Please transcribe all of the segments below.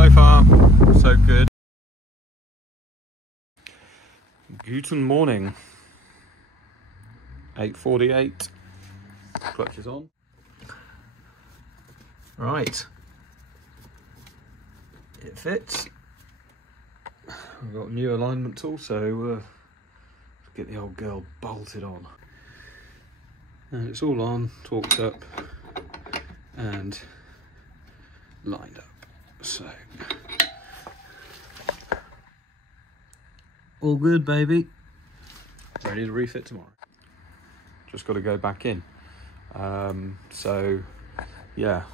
So far, so good. Guten morning. 8:48. Clutch is on. Right. It fits. I've got a new alignment tool, so let's get the old girl bolted on. And it's all on, torqued up, and lined up. So, all good, baby. Ready to refit tomorrow. Just got to go back in. So, yeah,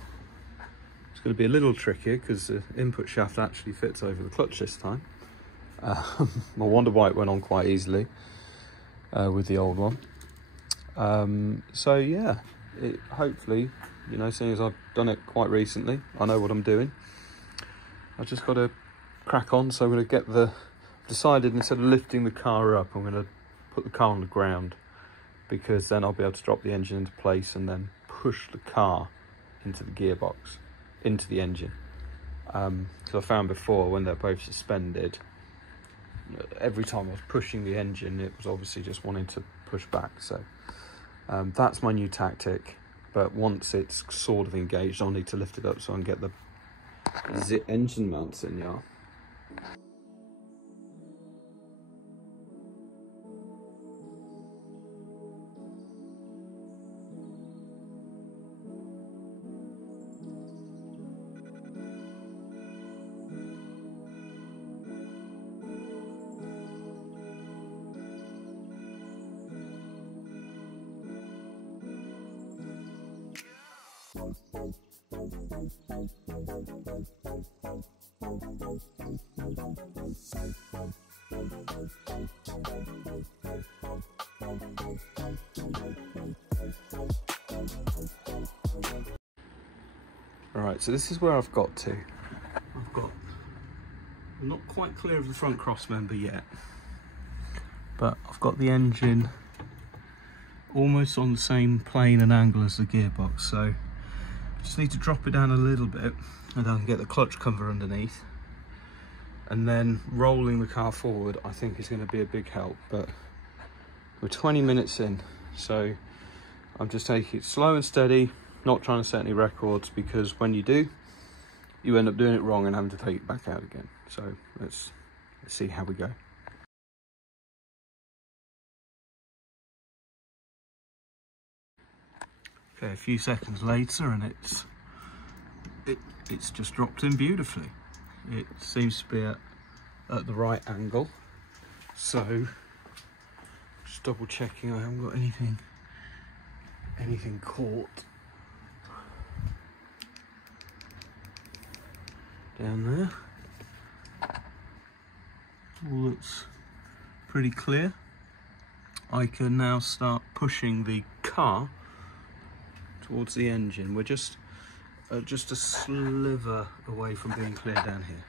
it's going to be a little trickier because the input shaft actually fits over the clutch this time. I wonder why it went on quite easily with the old one. So yeah, hopefully, you know, seeing as I've done it quite recently, I know what I'm doing. I've just got to crack on. So I'm going to get decided instead of lifting the car up, I'm going to put the car on the ground, because then I'll be able to drop the engine into place and then push the car into the gearbox, into the engine. Because I found before, when they're both suspended, every time I was pushing the engine, it was obviously just wanting to push back. So that's my new tactic. But once it's sort of engaged, I'll need to lift it up so I can get the engine mounts in, yeah. Right, so this is where I've got to. I'm not quite clear of the front cross member yet, but I've got the engine almost on the same plane and angle as the gearbox, so just need to drop it down a little bit and I can get the clutch cover underneath, and then rolling the car forward I think is going to be a big help. But we're 20 minutes in, so I'm just taking it slow and steady, not trying to set any records, because when you do, you end up doing it wrong and having to take it back out again. So let's see how we go. Okay, a few seconds later, and it's just dropped in beautifully. It seems to be at the right angle. So just double checking I haven't got anything caught down there. All looks pretty clear. I can now start pushing the car towards the engine. We're just a sliver away from being clear down here.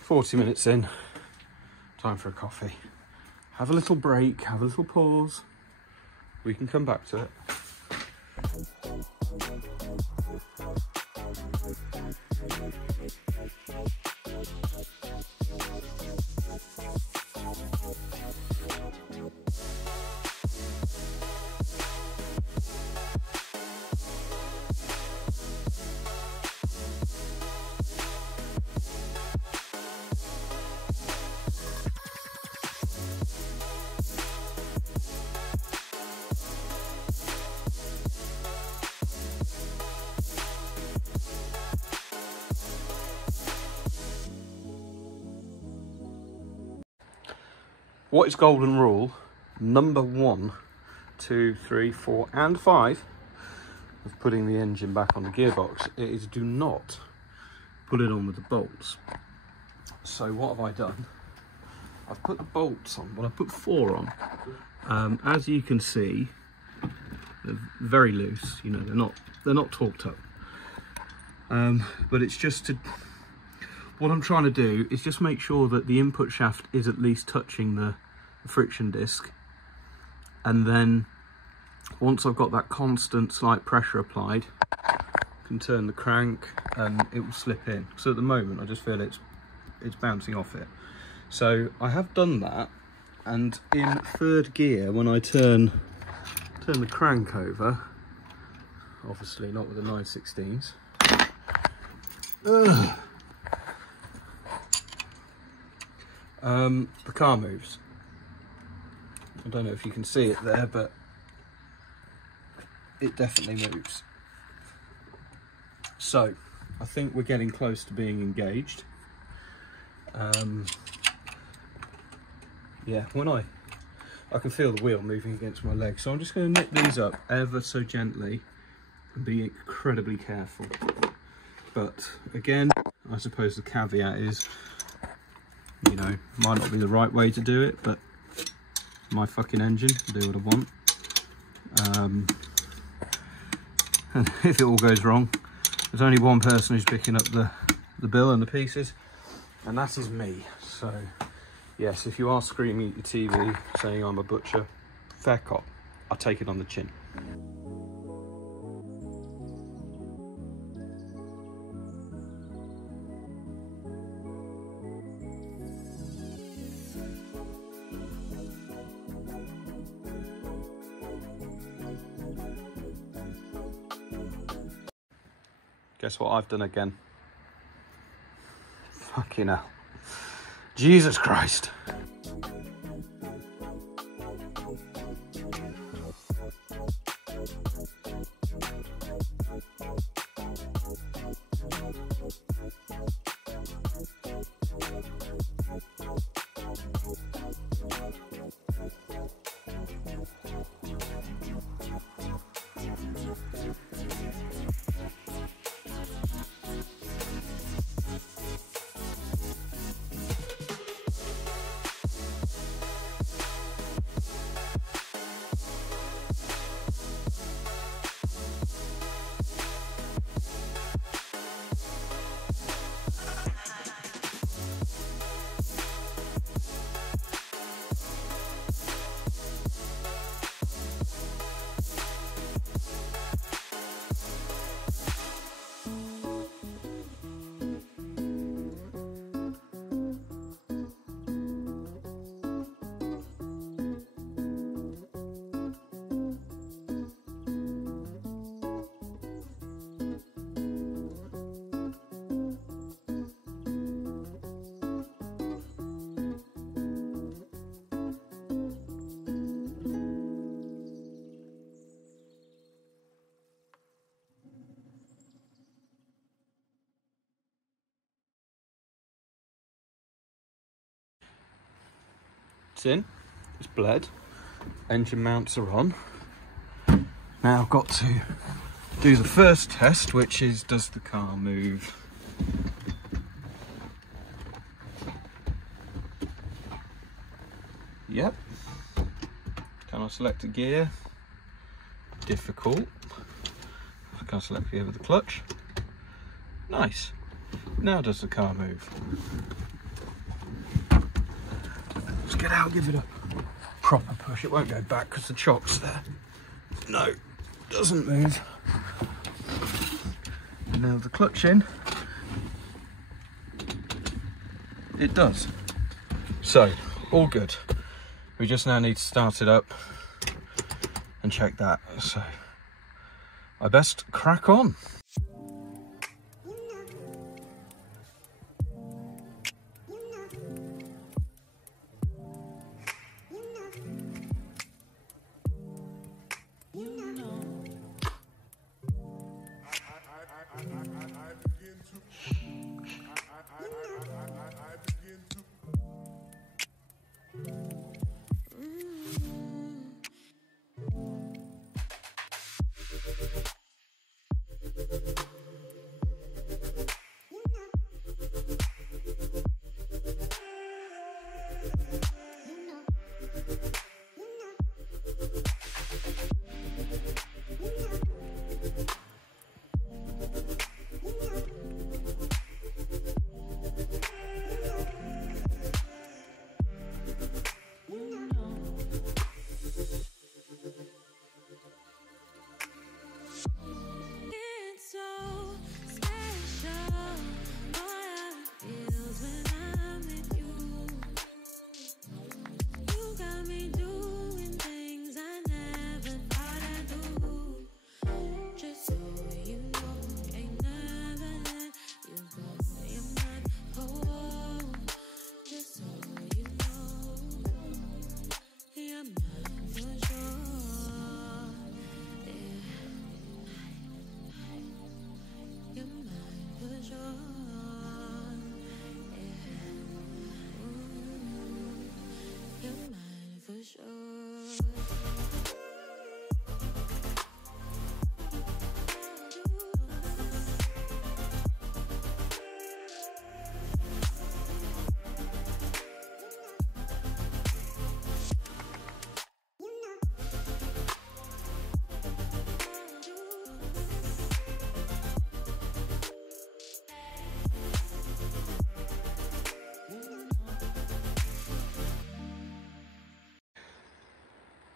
"40 minutes in, time for a coffee. Have a little break, have a little pause. We can come back to it." What is golden rule number 1, 2, 3, 4 and 5 of putting the engine back on the gearbox? It is do not put it on with the bolts. So what have I done? I've put the bolts on, but I put 4 on. As you can see, they're very loose. You know, they're not torqued up. But it's just to, what I'm trying to do is just make sure that the input shaft is at least touching the friction disc, and then once I've got that constant slight pressure applied, I can turn the crank and it will slip in. So at the moment I just feel it's bouncing off it. So I have done that, and in 3rd gear, when I turn the crank over, obviously not with the 9/16s, the car moves. I don't know if you can see it there, but it definitely moves. So I think we're getting close to being engaged. Yeah, when I can feel the wheel moving against my leg, so I'm just going to nip these up ever so gently and be incredibly careful. But again, I suppose the caveat is, you know, might not be the right way to do it, but my fucking engine, do what I want. And if it all goes wrong, there's only one person who's picking up the bill and the pieces, and that is me. So yes, if you are screaming at your TV saying I'm a butcher, fair cop, I'll take it on the chin. Guess what I've done again? Fucking hell. Jesus Christ. It's in, it's bled, engine mounts are on. Now I've got to do the first test, which is, does the car move? Yep. Can I select a gear? Difficult. Can I select gear with the clutch? Nice. Now does the car move? Let's get out, give it a proper push. It won't go back because the chock's there. No, doesn't move. And now the clutch in. It does. So, all good. We just now need to start it up and check that. So, I best crack on.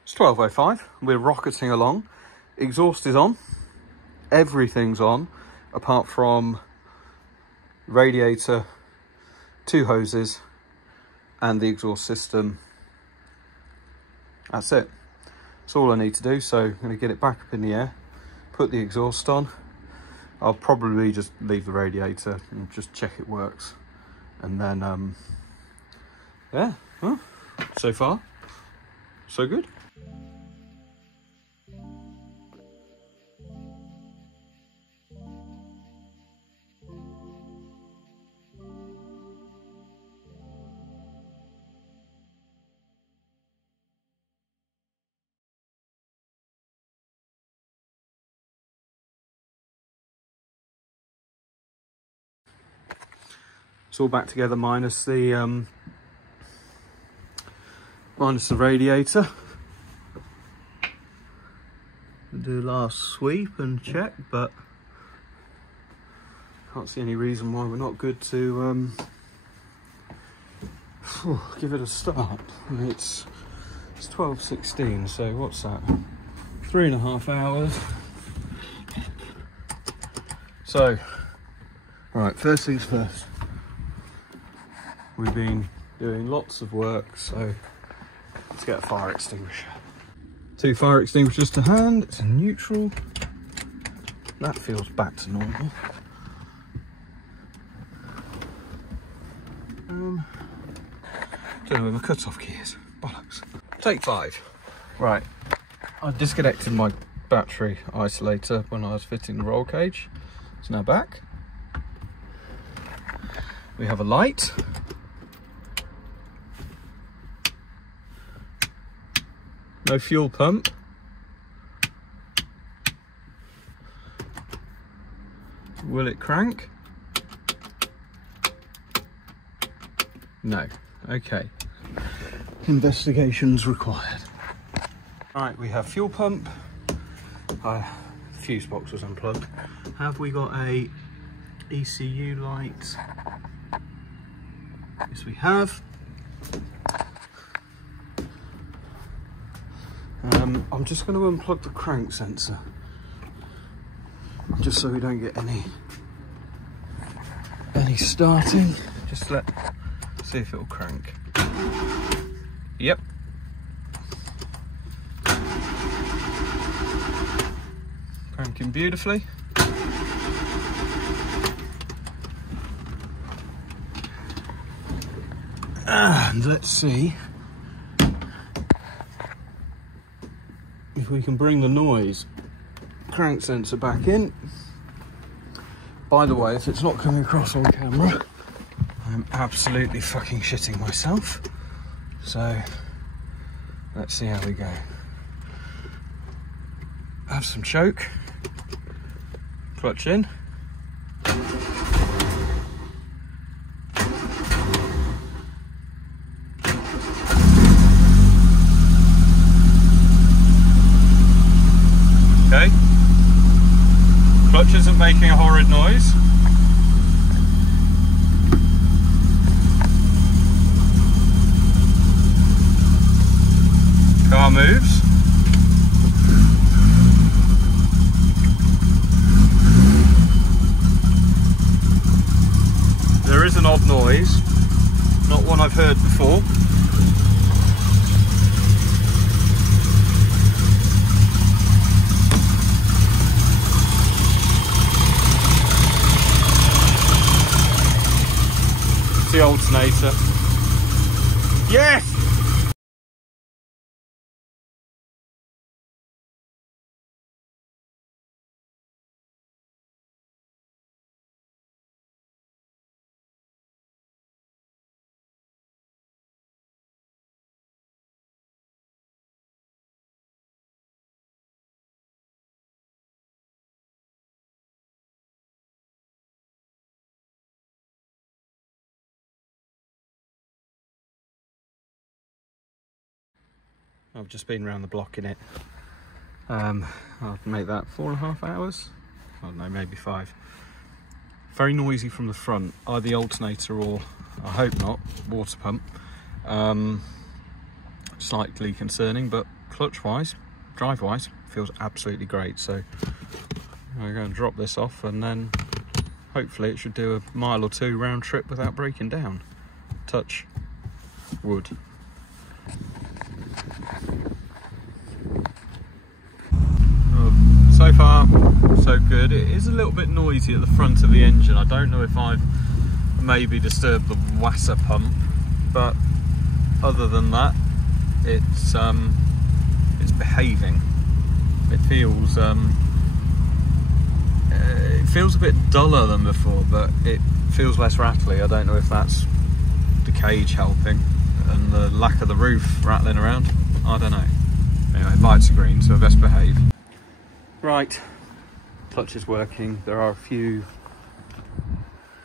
It's 12:05. We're rocketing along. Exhaust is on. Everything's on, apart from radiator, 2 hoses, and the exhaust system. That's it. That's all I need to do. So I'm going to get it back up in the air, put the exhaust on. I'll probably just leave the radiator and just check it works. And then, yeah, well, so far, so good. It's all back together minus the radiator. We'll do last sweep and check, but can't see any reason why we're not good to give it a start. It's 12:16, so what's that? 3.5 hours. So, right, first things first. We've been doing lots of work, so let's get a fire extinguisher. 2 fire extinguishers to hand. It's a neutral. That feels back to normal. Don't know where my cut-off key is. Bollocks. Take 5. Right, I disconnected my battery isolator when I was fitting the roll cage. It's now back. We have a light. No fuel pump. Will it crank? No. Okay. Investigations required. Right, we have fuel pump. Fuse box was unplugged. Have we got a ECU light? Yes, we have. I'm just going to unplug the crank sensor, just so we don't get any starting. Just see if it'll crank. Yep. Cranking beautifully. And let's see if we can bring the noise crank sensor back in. By the way, if it's not coming across on camera, I'm absolutely fucking shitting myself. So let's see how we go. Have some choke. Clutch in. Okay. Clutch isn't making a horrid noise. Car moves. There is an odd noise, not one I've heard before. It's the alternator. Yes! I've just been around the block in it. I'll make that 4.5 hours. I don't know, maybe 5. Very noisy from the front, either the alternator or, I hope not, water pump. Slightly concerning, but clutch wise, drive wise, feels absolutely great. So I'm going to drop this off, and then hopefully it should do a mile or two round trip without breaking down. Touch wood. So far so good. It is a little bit noisy at the front of the engine. I don't know if I've maybe disturbed the wasser pump, but other than that, it's behaving. It feels a bit duller than before, but it feels less rattly. I don't know if that's the cage helping and the lack of the roof rattling around. I don't know. Anyway, lights are green, so best behave. Right, clutch is working. There are a few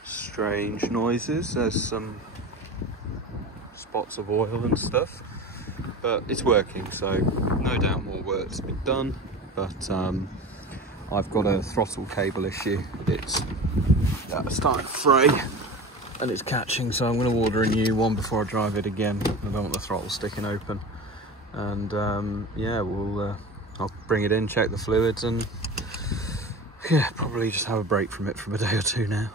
strange noises. There's some spots of oil and stuff, but it's working, so no doubt more work's been done. But I've got a throttle cable issue. It's starting to fray and it's catching, so I'm going to order a new one before I drive it again. I don't want the throttle sticking open. And yeah, I'll bring it in, check the fluids, and yeah, probably just have a break from it for a day or two now.